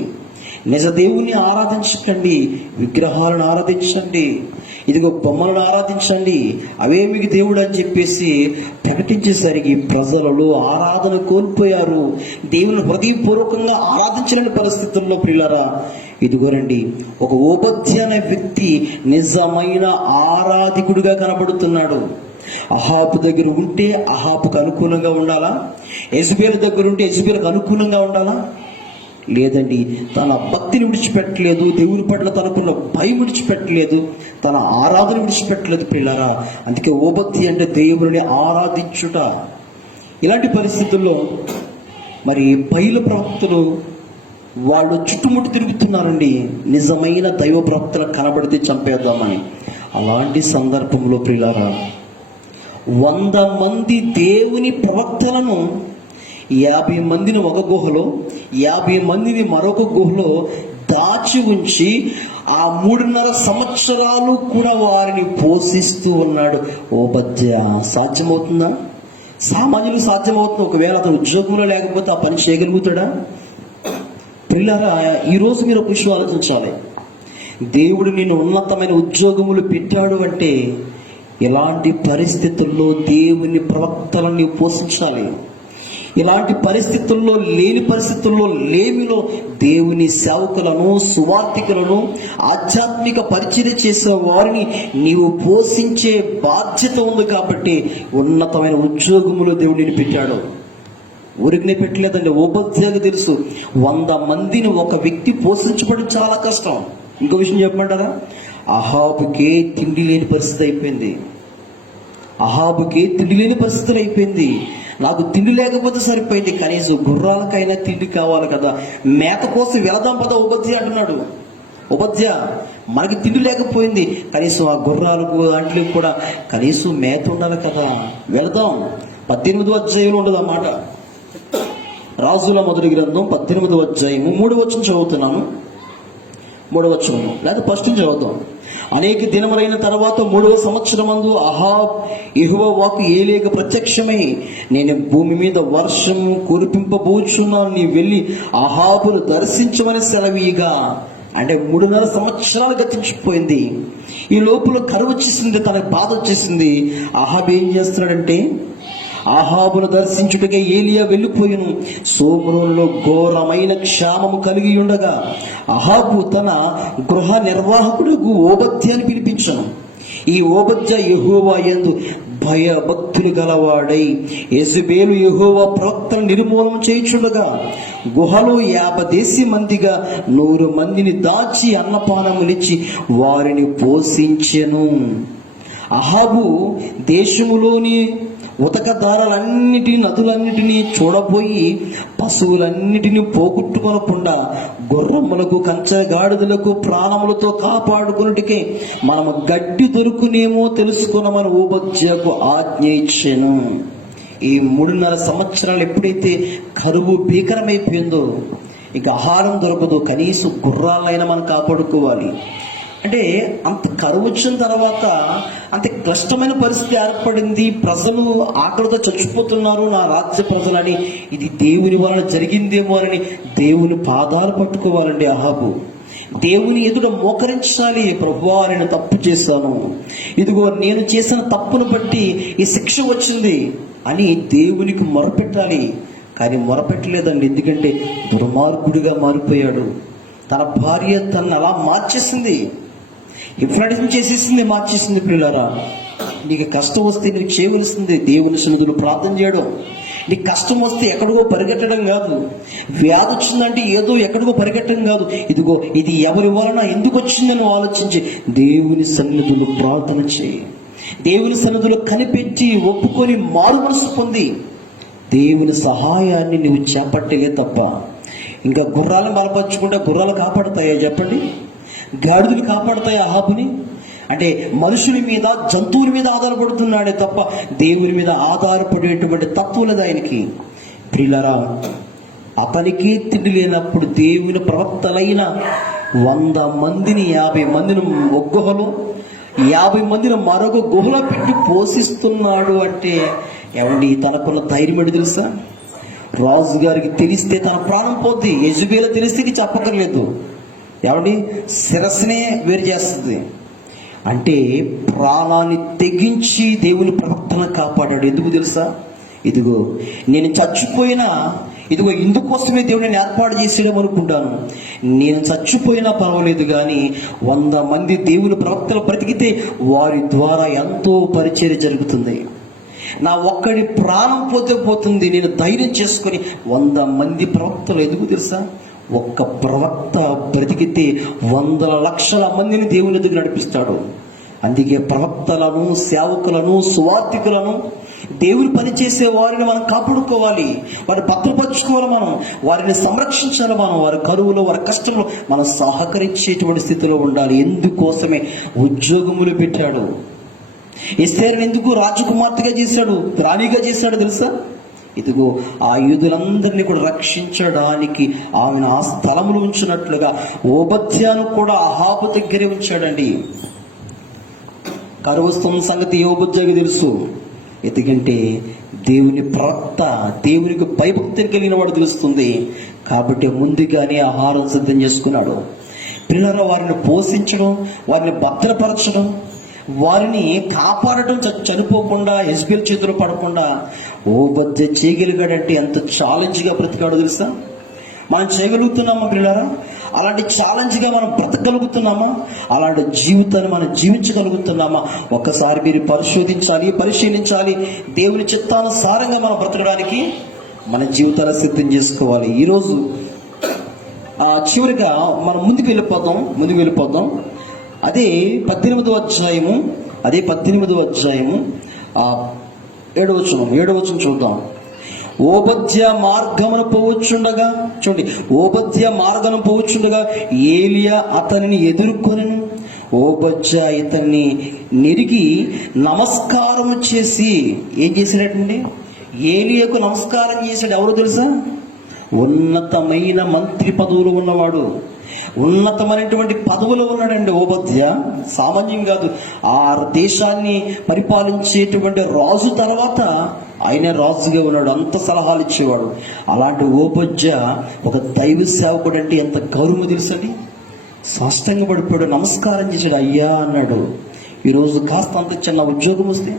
నిజ దేవుణ్ణి ఆరాధించకండి, విగ్రహాలను ఆరాధించండి, ఇదిగో బొమ్మలను ఆరాధించండి, అవే మీకు దేవుడు అని చెప్పేసి ప్రకటించేసరికి ప్రజలలో ఆరాధన కోల్పోయారు. దేవుని హృదయపూర్వకంగా ఆరాధించలేని పరిస్థితుల్లో ప్రియులారా ఇదిగోరండి ఒక ఓబద్యా అనే వ్యక్తి నిజమైన ఆరాధికుడిగా కనబడుతున్నాడు. అహాబు దగ్గర ఉంటే అహాబుకు అనుకూలంగా ఉండాలా? యెజబెలు దగ్గర ఉంటే యెజబెలుకు అనుకూలంగా ఉండాలా? లేదండి. తన భక్తిని విడిచిపెట్టలేదు, దేవుని పట్ల తనకున్న భయం విడిచిపెట్టలేదు, తన ఆరాధన విడిచిపెట్టలేదు పిల్లరా. అందుకే ఓబద్యా అంటే దేవుని ఆరాధించుట. ఇలాంటి పరిస్థితుల్లో మరి బయలు ప్రవక్తలు వాళ్ళు చుట్టుముట్టు తిరుగుతున్నారండి, నిజమైన దైవ ప్రవక్తలు కనబడితే చంపేద్దామని. అలాంటి సందర్భంలో ప్రియులారా 100 మంది దేవుని ప్రవక్తలను 50 మందిని ఒక గుహలో 50 మందిని మరొక గుహలో దాచి ఉంచి ఆ 3.5 సంవత్సరాలు కూడా వారిని పోషిస్తూ ఉన్నాడు ఓబద్యా. సాధ్యమవుతుందా? సామాన్యులు సాధ్యమవుతుంది. ఒకవేళ అతను ఉద్యోగంలో లేకపోతే ఆ పని చేయగలుగుతాడా? పిల్లరా, ఈరోజు మీరు ఒక విషయం ఆలోచించాలి. దేవుడు నిన్ను ఉన్నతమైన ఉద్యోగములు పెట్టాడు అంటే ఇలాంటి పరిస్థితుల్లో దేవుని ప్రవక్తలను నీవు పోషించాలి. ఇలాంటి పరిస్థితుల్లో, లేని పరిస్థితుల్లో, లేమిలో దేవుని సేవకులను, సువార్థికులను, ఆధ్యాత్మిక పరిచర్య చేసే వారిని నీవు పోషించే బాధ్యత ఉంది. కాబట్టి ఉన్నతమైన ఉద్యోగములో దేవుడు నిన్ను పెట్టాడు. ఊరికినే పెట్టలేదండి. ఓబద్యాకు తెలుసు 100 మందిని ఒక వ్యక్తి పోషించబడి చాలా కష్టం. ఇంకో విషయం చెప్పమంటారా? అహాబుకే తిండి లేని పరిస్థితి అయిపోయింది. అహాబుకే తిండి లేని పరిస్థితులు అయిపోయింది. నాకు తిండి లేకపోతే సరిపోయింది, కనీసం గుర్రాలకైనా తిండి కావాలి కదా, మేత కోసం వెళదాం పద ఓబద్య అంటున్నాడు. ఓబద్య, మనకి తిండి లేకపోయింది, కనీసం ఆ గుర్రాలకు వాటికి కూడా కనీసం మేత ఉండాలి కదా, వెళదాం. 18వ అధ్యాయంలో ఉండదు ఆ మాట. రాజుల మొదటి గ్రంథం 18వ అధ్యాయము 3వ వచనం చదువుతున్నాను. 3వ వచనం లేదా ఫస్ట్ చదువుతాం. అనేక దినములైన తర్వాత 3వ సంవత్సరమందు అహాబ్ యెహోవా వాక్కు ఏలీయాకు ప్రత్యక్షమై, నేను భూమి మీద వర్షం కురిపింపబోచున్నాను, నీ వెళ్ళి అహాబును దర్శించమని సెలవీగా. అంటే 3.5 సంవత్సరాలు గతించిపోయింది. ఈ లోపల కరువు వచ్చేసింది, తనకు బాధ వచ్చేసింది. అహాబ్ ఏం చేస్తున్నాడంటే, అహాబును దర్శించుటకే ఏలియా వెళ్ళిపోయిను. సోమ్రోనులో ఘోరమైన క్షామము కలిగి ఉండగా అహాబు తన గృహ నిర్వాహకుడుకు ఓబద్యాన్ని పిలిపించను. ఈ ఓబద్య యెహోవా యందు భయభక్తులు గలవాడై యెజబేలు యెహోవా ప్రవక్తను నిర్మూలన చేయుచుండగా గుహలో 50 మందిగా 100 మందిని దాచి అన్నపానములిచ్చి వారిని పోషించెను. అహాబు దేశములోని ఉతకదారాలన్నిటినీ, నదులన్నిటినీ చూడబోయి పశువులన్నిటినీ పోగొట్టుకొనకుండా గుర్రములకు, కంచగాడిదలకు ప్రాణములతో కాపాడుకున్నట్టుకే మనము గడ్డి దొరుకునేమో తెలుసుకున్నామని ఓబద్యాకు ఆజ్ఞ ఇచ్చాను. ఈ 3.5 సంవత్సరాలు ఎప్పుడైతే కరువు భీకరమైపోయిందో, ఇక ఆహారం దొరకదు, కనీసం గుర్రాలైనా మనం కాపాడుకోవాలి. అంటే అంత కరువు వచ్చిన తర్వాత అంత క్లిష్టమైన పరిస్థితి ఏర్పడింది. ప్రజలు ఆకలితో చచ్చిపోతున్నారు, నా రాజ్య ప్రజలని. ఇది దేవుని వలన జరిగిందేమో అని దేవుని పాదాలు పట్టుకోవాలండి అహాబు. దేవుని ఎదుట మోకరించాలి. ప్రభువా, నేను తప్పు చేశాను, ఇదిగో నేను చేసిన తప్పును బట్టి ఈ శిక్ష వచ్చింది అని దేవునికి మొరపెట్టాలి. కానీ మొరపెట్టలేదండి. ఎందుకంటే దుర్మార్గుడిగా మారిపోయాడు. తన భార్య తనను అలా మార్చేసింది, హిప్నటిజం చేసేసింది, మార్చేసింది. పిల్లలారా, నీకు కష్టం వస్తే నీకు చేయవలసింది దేవుని సన్నిధిలో ప్రార్థన చేయడం. నీకు కష్టం వస్తే ఎక్కడికో పరిగెట్టడం కాదు, వ్యాధి వచ్చిందంటే ఏదో ఎక్కడికో పరిగెట్టడం కాదు. ఇదిగో ఇది ఎవరి వలన ఎందుకు వచ్చిందని ఆలోచించి దేవుని సన్నిధిలో ప్రార్థన చేయి. దేవుని సన్నిధిలో కనిపెట్టి ఒప్పుకొని మారు మనసు పొంది దేవుని సహాయాన్ని నువ్వు చేపట్టలే తప్ప ఇంకా గుర్రాలను బలపరుచుకుంటే గుర్రాలు కాపాడుతాయా చెప్పండి? గాడిదలు కాపాడుతాయి అహాబుని? అంటే మనుషుల మీద, జంతువుల మీద ఆధారపడుతున్నాడే తప్ప దేవుని మీద ఆధారపడేటువంటి తత్వం లేదు ఆయనకి. ప్రియులారా, అతనికి తిండి లేనప్పుడు దేవుని ప్రవక్తలైన 100 మందిని, 50 మందిని ఒక గుహలో, 50 మందిని మరొక గుహలో పెట్టి పోషిస్తున్నాడు అంటే ఏమండి, తనకున్న ధైర్యం ఏంటి తెలుసా? రాజుగారికి తెలిస్తే తన ప్రాణం పోద్ది. యెజబేలు తెలిస్తే చెప్పక్కర్లేదు, ఏమండి, శిరస్సునే వేరు చేస్తుంది. అంటే ప్రాణాన్ని తెగించి దేవుని ప్రవక్తను కాపాడాడు. ఎందుకు తెలుసా? ఇదిగో నేను చచ్చిపోయినా, ఇదిగో ఇందుకోసమే దేవుడిని ఏర్పాటు చేసేయడం అనుకుంటాను. నేను చచ్చిపోయినా పర్వాలేదు, కానీ 100 మంది దేవుని ప్రవక్తలు బ్రతికితే వారి ద్వారా ఎంతో పరిచర్య జరుగుతుంది. నా ఒక్కడి ప్రాణం పోతే పోతుంది, నేను ధైర్యం చేసుకొని 100 మంది ప్రవక్తలు. ఎందుకు తెలుసా? ఒక్క ప్రవక్త బ్రతికితే 100 లక్షల మందిని దేవుని దగ్గర నడిపిస్తాడు. అందుకే ప్రవక్తలను, సేవకులను, సువార్థికులను, దేవుని పనిచేసే వారిని మనం కాపాడుకోవాలి, వారిని భద్రపరచుకోవాలి, మనం వారిని సంరక్షించాలి. మనం వారి కరువులో, వారి కష్టంలో మనం సహకరించేటువంటి స్థితిలో ఉండాలి. ఎందుకోసమే ఉద్యోగములు పెట్టాడు. ఎస్తేరుని ఎందుకు రాజకుమార్తెగా చేశాడు, రాణిగా చేశాడు తెలుసా? ఇదిగో ఆ యూదులందరినీ కూడా రక్షించడానికి ఆమెను ఆ స్థలములు ఉంచినట్లుగా ఓబద్యాను కూడా అహాబు దగ్గరే ఉంచాడండి. కరువస్తున్న సంగతి ఓబద్యాకి తెలుసు. ఎందుకంటే దేవుని ప్రవక్త, దేవునికి భయభక్తిని కలిగిన వాడు తెలుస్తుంది. కాబట్టి ముందుగానే ఆహారం సిద్ధం చేసుకున్నాడు. పిల్లల వారిని పోషించడం, వారిని భద్రపరచడం, వారిని కాపాడటం, చనిపోకుండా యెజబెల్ చేతిలో పడకుండా ఓబద్య చేయగలిగాడంటే ఎంత ఛాలెంజ్గా బ్రతికాడో తెలుసా? మనం చేయగలుగుతున్నామా పిల్లరా? అలాంటి ఛాలెంజ్గా మనం బ్రతకగలుగుతున్నామా? అలాంటి జీవితాన్ని మనం జీవించగలుగుతున్నామా? ఒక్కసారి మీరు పరిశీలించాలి. దేవుని చిత్తానుసారంగా మనం బ్రతకడానికి మన జీవితాన్ని సిద్ధం చేసుకోవాలి. ఈరోజు చివరిగా మనం ముందుకు వెళ్ళిపోదాం. అదే 18వ అధ్యాయము 7వ వచనం చూద్దాం. ఓబద్య మార్గమును పోవచ్చుండగా ఏలియా అతనిని ఎదుర్కొనెను. ఓబద్య ఇతన్ని నెరిగి నమస్కారం చేసి ఏం చేసినట్టండి? ఏలియాకు నమస్కారం చేశాడు. ఎవరో తెలుసా? ఉన్నతమైన మంత్రి పదవులు ఉన్నవాడు, ఉన్నతమైనటువంటి పదవులో ఉన్నాడండి ఓబద్య. సామాన్యం కాదు. ఆ దేశాన్ని పరిపాలించేటువంటి రాజు తర్వాత ఆయన రాజుగా ఉన్నాడు. అంత సలహాలు ఇచ్చేవాడు. అలాంటి ఓబద్య ఒక దైవ సేవకుడు అంటే ఎంత గౌరవం తెలుసండి. సాష్టంగా పడిపోయాడు, నమస్కారం చేశాడు. అయ్యా అన్నాడు. ఈరోజు కాస్త అంత చిన్న ఉద్యోగం వస్తే,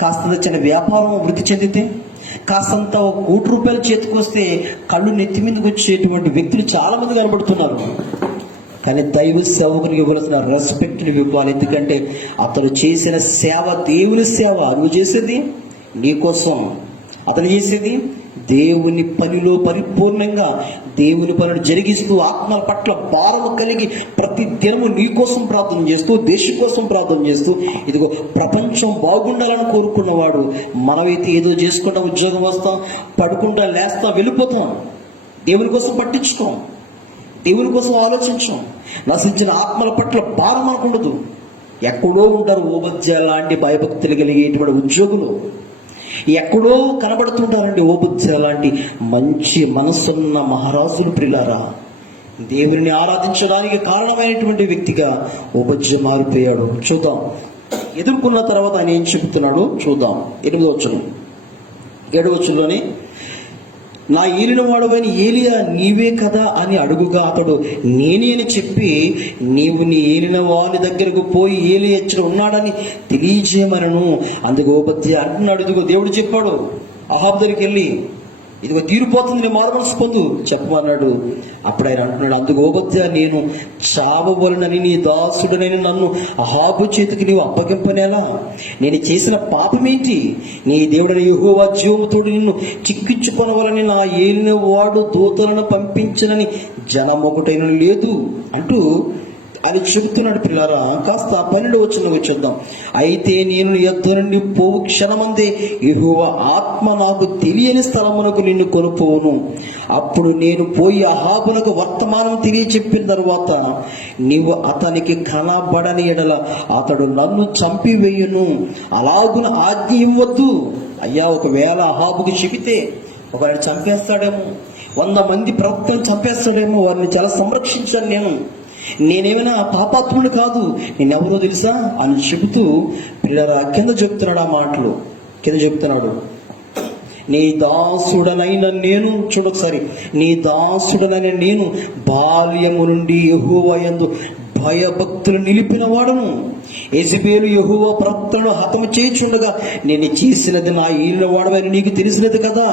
కాస్త చిన్న వ్యాపారం వృద్ధి చెందితే, కాస్తంత ₹1,00,00,000 చేతికి వస్తే కళ్ళు నెత్తి మీదకి వచ్చేటువంటి వ్యక్తులు చాలా మంది కనబడుతున్నారు. కానీ దైవ సేవకునికి ఇవ్వాల్సిన రెస్పెక్ట్ ఇవ్వాలి. ఎందుకంటే అతను చేసిన సేవ దేవుని సేవ. నువ్వు చేసేది నీకోసం, అతను చేసేది దేవుని పనిలో పరిపూర్ణంగా దేవుని పనిని జరిగిస్తూ ఆత్మల పట్ల భారము కలిగి ప్రతి దినము నీ కోసం ప్రార్థన చేస్తూ, దేశం కోసం ప్రార్థన చేస్తూ, ఇదిగో ప్రపంచం బాగుండాలని కోరుకున్నవాడు. మనమైతే ఏదో చేసుకుంటా ఉద్యోగం వస్తాం, పడుకుంటా లేస్తాం, వెళ్ళిపోతాం. దేవుని కోసం పట్టించుకోం, దేవుని కోసం ఆలోచించాం. నశించిన ఆత్మల పట్ల భారం మనకుండదు. ఎక్కడో ఉంటారు ఓబద్య లాంటి భయభక్తులు కలిగేటువంటి ఉద్యోగులు, ఎక్కడో కనబడుతుంటారండి ఓబద్య లాంటి మంచి మనసున్న మహారాజులు. ప్రియులారా, దేవుని ఆరాధించడానికి కారణమైనటువంటి వ్యక్తిగా ఓబద్య మారిపోయాడు. చూద్దాం, ఎదుర్కొన్న తర్వాత ఆయన ఏం చెబుతున్నాడో చూద్దాం. 8వ వచనం, 7వ వచనంలోనే, నా ఏలిన వాడవైన ఏలియా నీవే కదా అని అడుగుగా అతడు నేనే అని చెప్పి, నీవు నీ ఏలిన వాని దగ్గరకు పోయి ఏలియా ఎచ్చట ఉన్నాడని తెలియజేయమనను. అందుకు ఓబద్య అంటున్నాడు, ఇదిగో దేవుడు చెప్పాడు అహాబు దగ్గరికి వెళ్ళి, ఇదిగో తీరిపోతుంది, నీ మారుమనసు పొందు చెప్పమన్నాడు. అప్పుడు ఆయన అంటున్నాడు, అందుకు ఓబద్య, నేను చావవలనని నీ దాసుడనైన నన్ను అహాబు చేతికి నీవు అప్పగింపనేలా? నేను చేసిన పాపమేంటి? నీ దేవుడని యెహోవా జీవముతోడు నిన్ను చిక్కించుకొనవలని నా ఏలిన వాడు దూతలను పంపించనని జనమొకటైన లేదు అంటూ అని చెబుతున్నాడు. పిల్లారా, కాస్త 12వ వచనం వచ్చేద్దాం. అయితే నేను యుద్ధ నుండి పోవు క్షణమందే యెహోవా ఆత్మ నాకు తెలియని స్థలమునకు నిన్ను కొనుపోవును. అప్పుడు నేను పోయి అహాబునకు వర్తమానం తెలియచెప్పిన తర్వాత నీవు అతనికి కనబడని ఎడల అతడు నన్ను చంపివేయును. అలాగున ఆజ్ఞ ఇవ్వద్దు. అయ్యా, ఒకవేళ అహాబుకి చెబితే ఒకవేళ చంపేస్తాడేమో, 100 మంది ప్రవక్తలు చంపేస్తాడేమో, వారిని చాలా సంరక్షించాను. నేనేమైనా పాపాత్ముడు కాదు, నేనెవరో తెలుసా అని చెబుతూ పిల్లరా కింద చెప్తున్నాడు. ఆ మాటలు కింద చెప్తున్నాడు, నీ దాసుడనైన నేను, చూడొకసారి, నీ దాసుడనైన నేను బాల్యము నుండి యెహోవా యందు భయభక్తులు నిలిపిన వాడును. యెజబెలు యెహోవా ప్రవక్తలను హతము చేయుచుండగా నేను చేసినది నా ఏలిన వాడవని నీకు తెలిసినది కదా.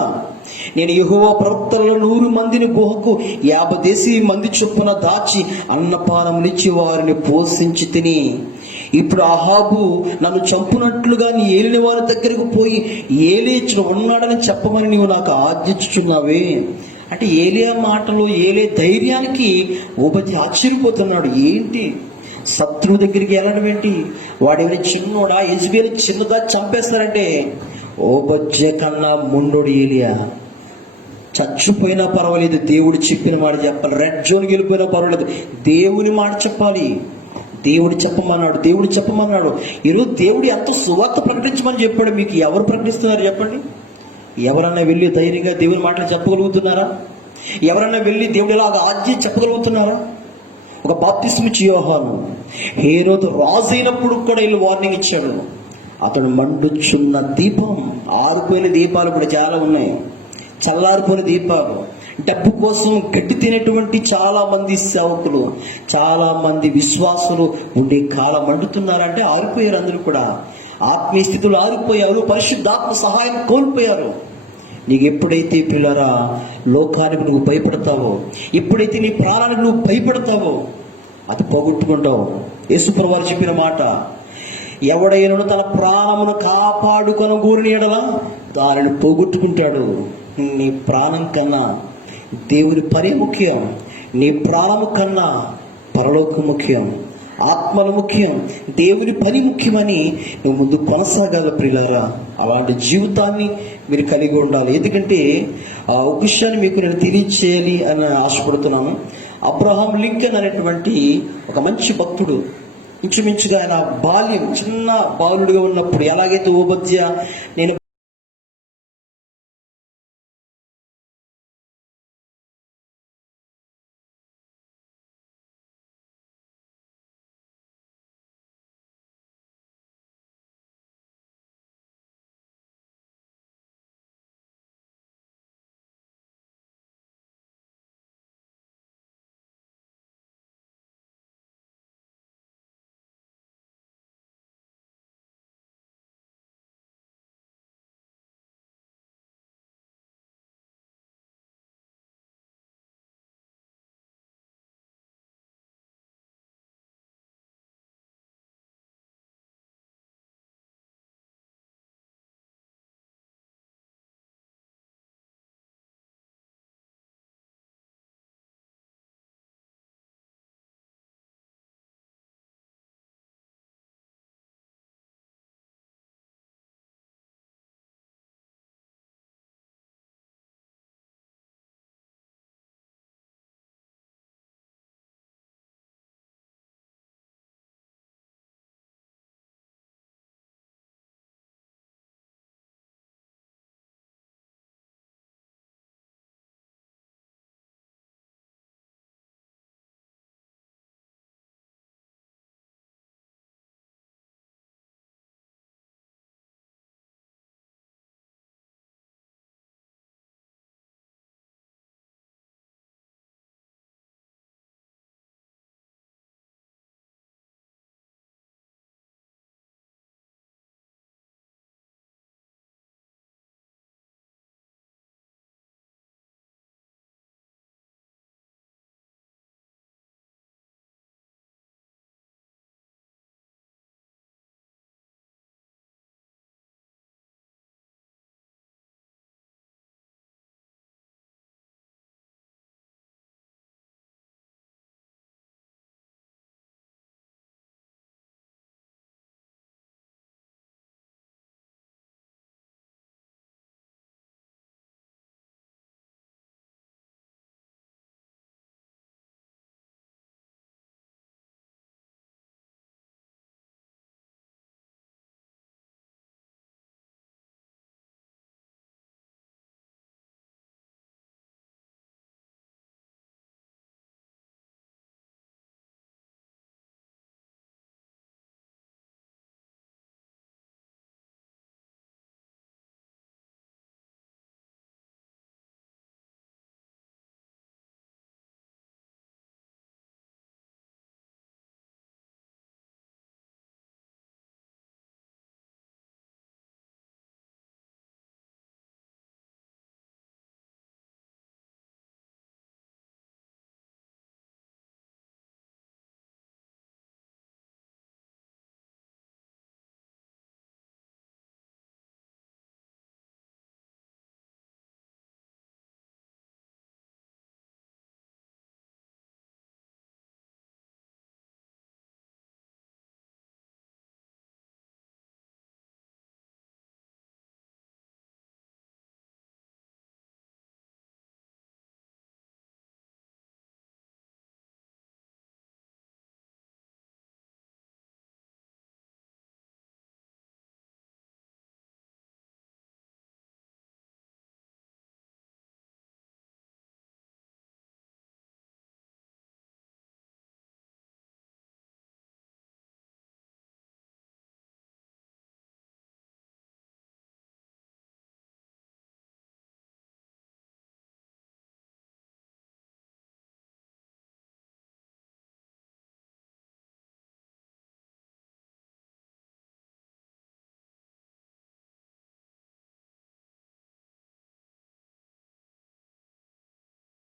నేను యెహోవా ప్రవక్తలలో 100 మందిని గుహకు 50 మంది చొప్పున దాచి అన్నపానమునిచ్చి వారిని పోషించి తిని, ఇప్పుడు అహాబు నన్ను చంపునట్లుగా నీ ఏలిన వారి దగ్గరకు పోయి ఏలియా ఉన్నాడని చెప్పమని నీవు నాకు ఆజ్ఞించుచున్నావే. అంటే ఏలియా మాటలు, ఏలియా ధైర్యానికి ఓబద్య ఆశ్చర్యపోతున్నాడు. ఏంటి, శత్రువు దగ్గరికి వెళ్ళడం ఏంటి? వాడేమైనా చిన్నోడా? యెజబెలు చిన్నదా చంపేస్తారంటే ఓబద్య కన్నా ముండోడు ఏలియా. చచ్చిపోయినా పర్వాలేదు, దేవుడు చెప్పిన మాట చెప్పాలి. రెడ్ జోన్కి వెళ్ళిపోయినా పర్వాలేదు, దేవుని మాట చెప్పాలి. దేవుడు చెప్పమన్నాడు. ఈరోజు దేవుడు ఎంతో సువార్త ప్రకటించమని చెప్పాడు. మీకు ఎవరు ప్రకటిస్తున్నారు చెప్పండి? ఎవరన్నా వెళ్ళి ధైర్యంగా దేవుని మాటలు చెప్పగలుగుతున్నారా? ఎవరన్నా వెళ్ళి దేవుడు ఇలాగా ఆజ్ఞ చెప్పగలుగుతున్నారా? ఒక బాప్తిస్మిచ్చి యోహాను హేరోదు రాజు అయినప్పుడు కూడా వీళ్ళు వార్నింగ్ ఇచ్చాడు. అతడు మండుచున్న దీపం, ఆరిపోయిన దీపాలు ఇప్పుడు చాలా ఉన్నాయి, చల్లారిపోయిన దీపాలు, డబ్బు కోసం గడ్డి తినేటువంటి చాలా మంది సేవకులు, చాలా మంది విశ్వాసులు ఉండే కాలం అంటున్నారంటే ఆరిపోయారు. అందరూ కూడా ఆత్మీయ స్థితులు ఆరిపోయారు, పరిశుద్ధాత్మ సహాయం కోల్పోయారు. నీకు ఎప్పుడైతే పిల్లరా లోకానికి నువ్వు భయపడతావో, ఎప్పుడైతే నీ ప్రాణానికి నువ్వు భయపడతావో అది పోగొట్టుకుంటావు. యేసుప్రభువు వారు చెప్పిన మాట, ఎవడైనా తన ప్రాణమును కాపాడుకొన గూరిని ఎడల దానిని పోగొట్టుకుంటాడు. నీ ప్రాణం కన్నా దేవుని పని ముఖ్యం, నీ ప్రాణము కన్నా పరలోకం ముఖ్యం, ఆత్మలు ముఖ్యం, దేవుని పని ముఖ్యమని నువ్వు ముందు కొనసాగాల ప్రియులారా. అలాంటి జీవితాన్ని మీరు కలిగి ఉండాలి. ఎందుకంటే ఒక విషయాన్ని మీకు నేను తెలియచేయాలి అని ఆశపడుతున్నాను. అబ్రహాం లింకన్ అనేటువంటి ఒక మంచి భక్తుడు, ఇంచుమించుగా ఆయన బాల్యం చిన్న బాలుడిగా ఉన్నప్పుడు ఎలాగైతే ఓబద్య నేను